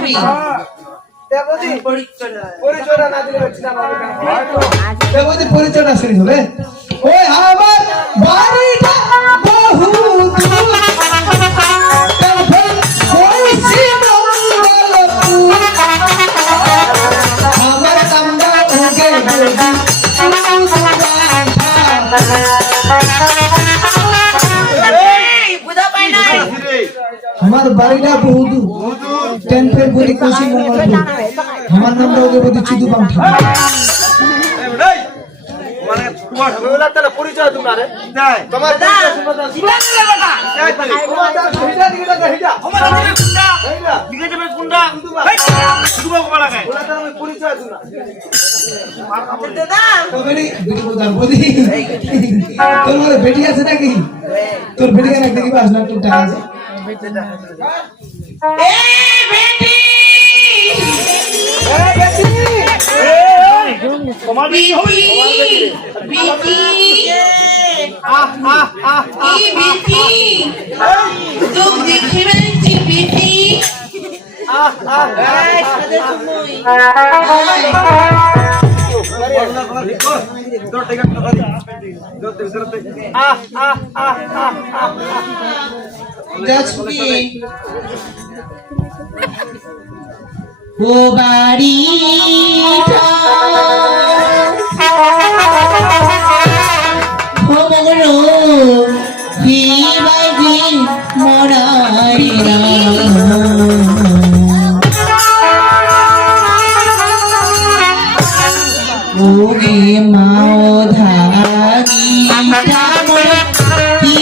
দিবি পরিচয়টা না দিলে হচ্ছে না দেবদি পরিচয়টা শুনি হবে ওই আমার বাড়িটা বহু দূর আমার কামটা ওকে আমার বাড়িটা বহু দূর টেনফের বলি কোশি মঙ্গলপুর আমার নামটা ওকে বলি চিদু বাংঠা মানে তোমার হলা তাহলে পরিচয় তুমি আরে তাই তোমার জিবা দিলে বেটা তাই তাই তোমার হিটা দিলে হিটা আমার দিলে গুন্ডা হেইলা দিকে যাবে গুন্ডা শুধু বাবা লাগায় ওলা তাহলে আমি পরিচয় দিনা দাদা তো বেটি বেটি বলদার বলি তোর মনে বেটি আছে নাকি তোর বেটি কেন দেখি বাস না টুকটা আছে এ বেটি তোমার বেটি হই বেটি এই বেটি তুই দেখিবে যে বেটি এই সাদে তুমি ও বাড়িটা ভোগলো বিবাজি মরাইরা ওরে মাও ধারি কি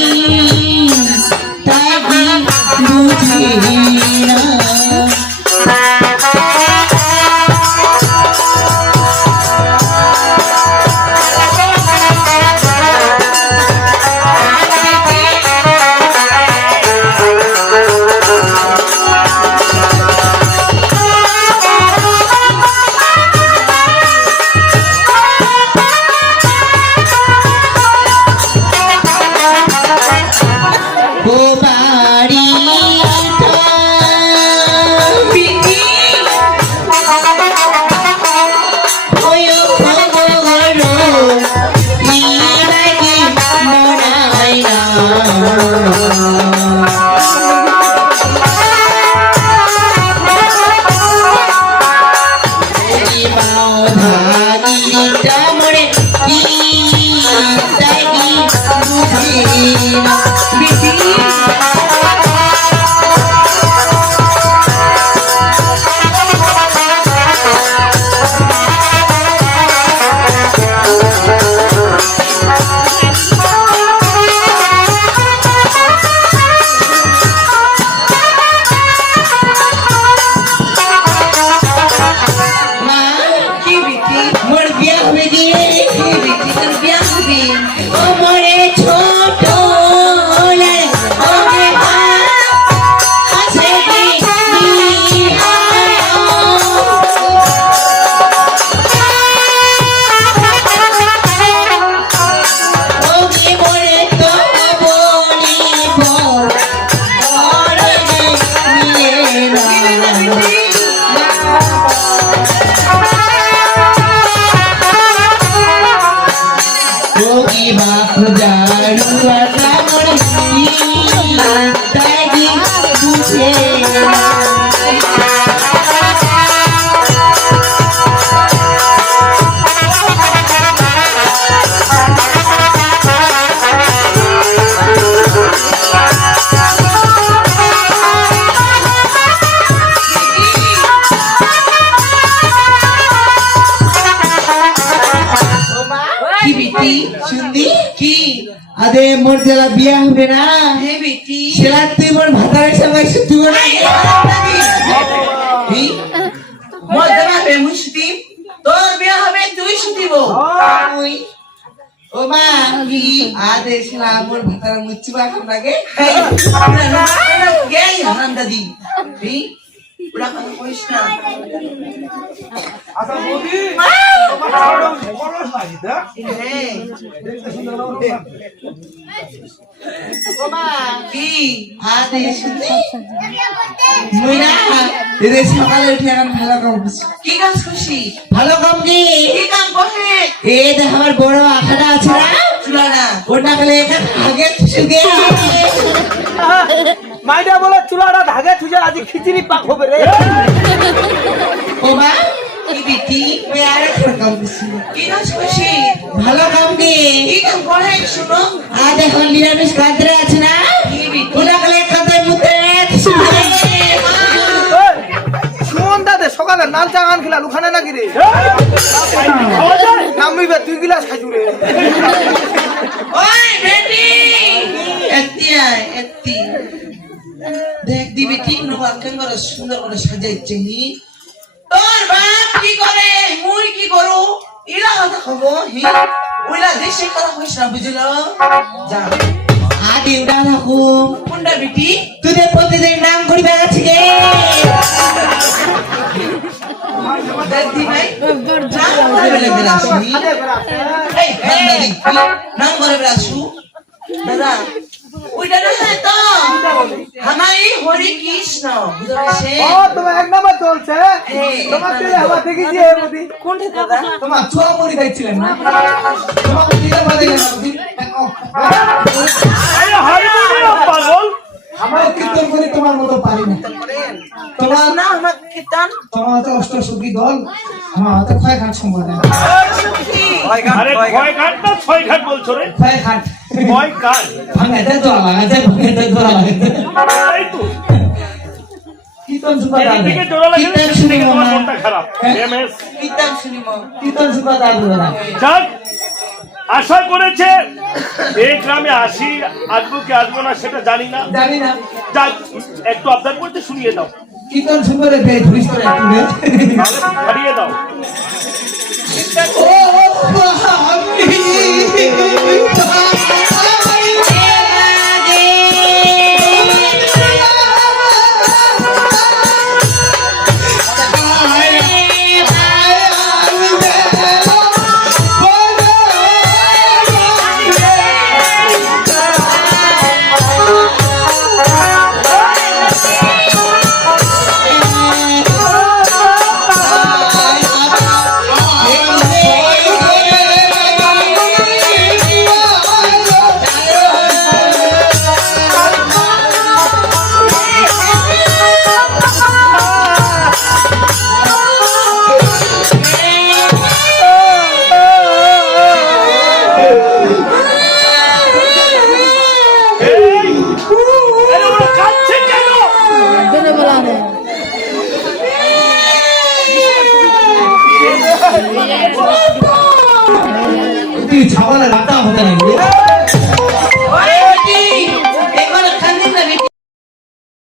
তাই বুঝে না আদে মোর জেলা বিয়া হবে না হে বেটি সেলা তুই মোর ভাতারের সঙ্গে শুধু না মোর জেলা বে মুশতি তোর বিয়া হবে তুই শুধিব তুই ও মা কি আদে সেলা মোর ভাতারের মুচ্চিবা খাম লাগে গেই হারাম দাদি ওরা কথা কইস না। আচ্ছা বৌদি তোমার খরচ নাই দা হ্যাঁ দেখতে সুন্দর লাগে কি আদে শুনতে মুইনা এদের সকালে উঠে এখন ভালো কাম করছি। কি কাজ খুশি ভালো কাম কি কি কাম করে এই দেখ আমার বড় আখাটা আছে না চুলানা ওটা গেলে আগে শুকে মাইডা বলে চুলাটা ধাগে থুজে আজ খিচুড়ি পাক হবে রে ও মা কি বিটি ওই আরেকটা কাম করছি। কি কাজ খুশি ভালো কাম কি কি কাম করে শুনো আর দেখো নিরামিষ কাঁদরে আছে না কি বিটি ওটা গেলে কাঁদায় মুতে শুকে সুমন দাদে সকালে নাল চা গান খেলা ওখানে নাকি রে নামিবে 2 গ্লাস খাইছু রে ওই বেটি এত্তি দেখ দিবি ঠিক নবান কেমন সুন্দর করে সাজাইছে নি তোর বাপ কি করে মুই কি করু ইলা কথা খব হি ওইলা দেশে কথা কইছ না বুঝলো যা আদি উড়া থাকো কোনটা বেটি তোদের প্রতিদিন নাম করিবে আছে গে দেখি ভাই নাম করে বেলাসি এই বান্দাদি নাম করে বেলাসু দাদা ওইটা না তো হামাই হরি কৃষ্ণ বুঝাইছে ও তোমার এক নাম্বার চলছে হ্যাঁ, তোমার তেলে আবার দেখিছি এ বদি কোনটা দাদা তোমার ছোয়া মরি যাইছিলেন না তোমাকে দিলে বাদে আরে হরি বলি পাগল আমার কীর্তন করে তোমার মতো পারি না তোমার না আমার কীর্তন তোমার হাতে অষ্টসুখী দল আমার হাতে ক্ষয় ঘাট সম্ভব না আরে কয় ঘাট না 6 ঘাট বলছো রে ক্ষয় ঘাট কয় ঘাট ভাঙাতে দোয়া লাগাতে ভাঙাতে দোয়া লাগাতে এই তো কীর্তন সুপা এই দিকে জোড়া লাগে কীর্তন এই শুনে দিকে তোমার মনে মনটা খারাপ এমএস কীর্তন শুনিব কীর্তন সুপা দাদু না যাক আশা করেছে এই গ্রামে আসবো কি আসবো না সেটা জানি না জানি না যাক একটু আবদার করতে শুনিয়ে দাও কীর্তন শুনলে বে ধরিস করে একটু হারিয়ে দাও ও আমি ছাগলের লাটা হতে লাগবে